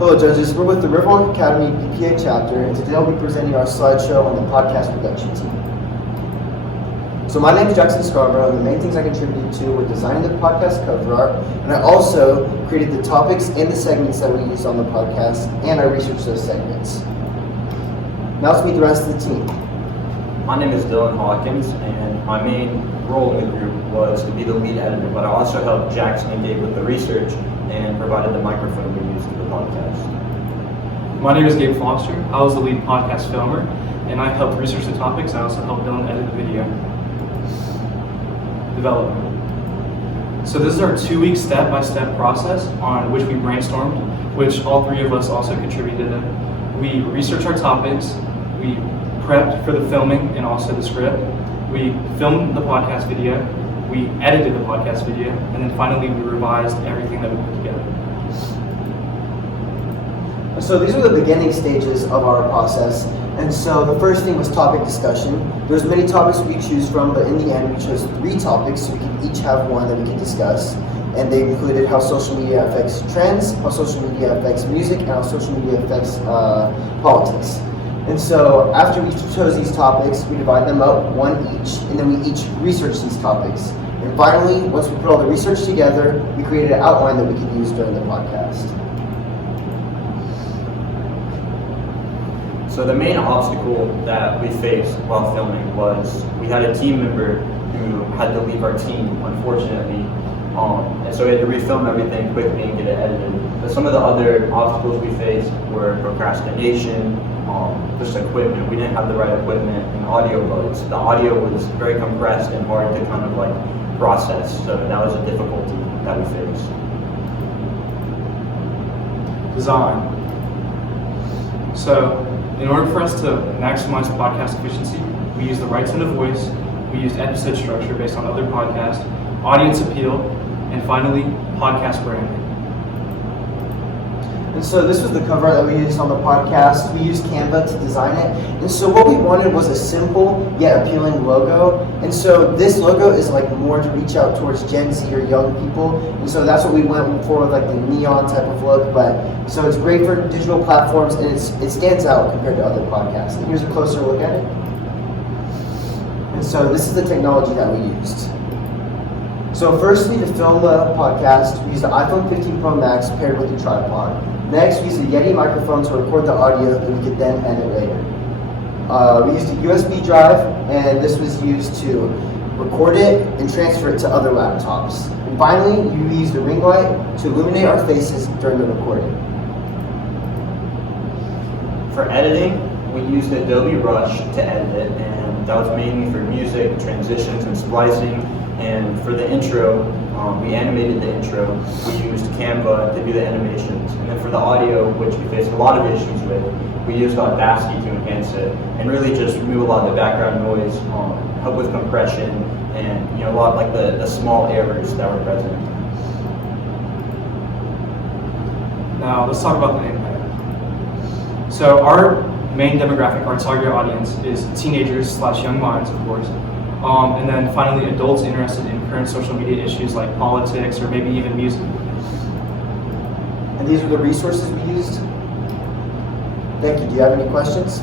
Hello judges, we're with the Riverwalk Academy BPA chapter, and today I'll be presenting our slideshow on the podcast production team. So my name is Jackson Scarborough, and the main things I contributed to were designing the podcast cover art, and I also created the topics and the segments that we used on the podcast, and I researched those segments. Now let's meet the rest of the team. My name is Dylan Hawkins, and my main role in the group was to be the lead editor, but I also helped Jackson and Gabe with the research and provided the microphone we used for the podcast. My name is Gabe Foster. I was the lead podcast filmer, and I helped research the topics. I also helped Dylan edit the video. Development. So this is our 2-week step-by-step process on which we brainstormed, which all three of us also contributed in. We researched our topics, we prepped for the filming and also the script, we filmed the podcast video, we edited the podcast video, and then finally we revised everything that we put together. So these were the beginning stages of our process, and so the first thing was topic discussion. There's many topics we could choose from, but in the end we chose 3 topics so we could each have one that we could discuss, and they included how social media affects trends, how social media affects music, and how social media affects politics. And so after we chose these topics, we divide them up one each, and then we each research these topics. And finally, once we put all the research together, we created an outline that we could use during the podcast. So the main obstacle that we faced while filming was we had a team member who had to leave our team, unfortunately, and so we had to refilm everything quickly and get it edited. But some of the other obstacles we faced were procrastination, just equipment. We didn't have the right equipment, and audio loads. The audio was very compressed and hard to kind of like process, so that was a difficulty that we faced. Design. So in order for us to maximize podcast efficiency, we used the right tone of voice, we used episode structure based on other podcasts, audience appeal, and finally, podcast branding. And so this was the cover art that we used on the podcast. We used Canva to design it. And so what we wanted was a simple yet appealing logo. And so this logo is like more to reach out towards Gen Z or young people. And so that's what we went for, like the neon type of look. But so it's great for digital platforms, and it stands out compared to other podcasts. And here's a closer look at it. And so this is the technology that we used. So firstly, to film the podcast, we used the iPhone 15 Pro Max paired with a tripod. Next, we used a Yeti microphone to record the audio that we could then edit later. We used a USB drive, and this was used to record it and transfer it to other laptops. And finally, we used a ring light to illuminate our faces during the recording. For editing, we used Adobe Rush to edit it, and that was mainly for music, transitions, and splicing. And for the intro, we animated the intro. We used Canva to do the animations. And then for the audio, which we faced a lot of issues with, we used Audacity to enhance it and really just remove a lot of the background noise, help with compression, and a lot like the small errors that were present. Now let's talk about the impact. So our main demographic, our target audience, is teenagers / young minds, of course. And then finally, adults interested in current social media issues like politics or maybe even music. And these are the resources we used. Thank you. Do you have any questions?